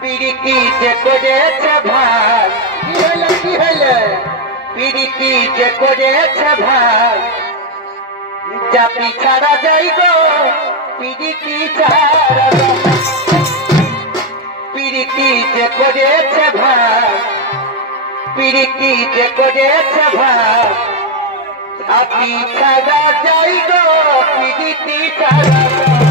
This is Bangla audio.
পিরিতি যে করেছে ভাই, কি হলো কি হলো? পিরিতি যে করেছে ভাই, জাতি ছাড়া যাই গো, পিরিতি ছাড়া যাই। পিরিতি যে করেছে ভাই, পিরিতি যে করেছে ভাই, জাতি ছাড়া যাই গো, পিরিতি ছাড়া যাই।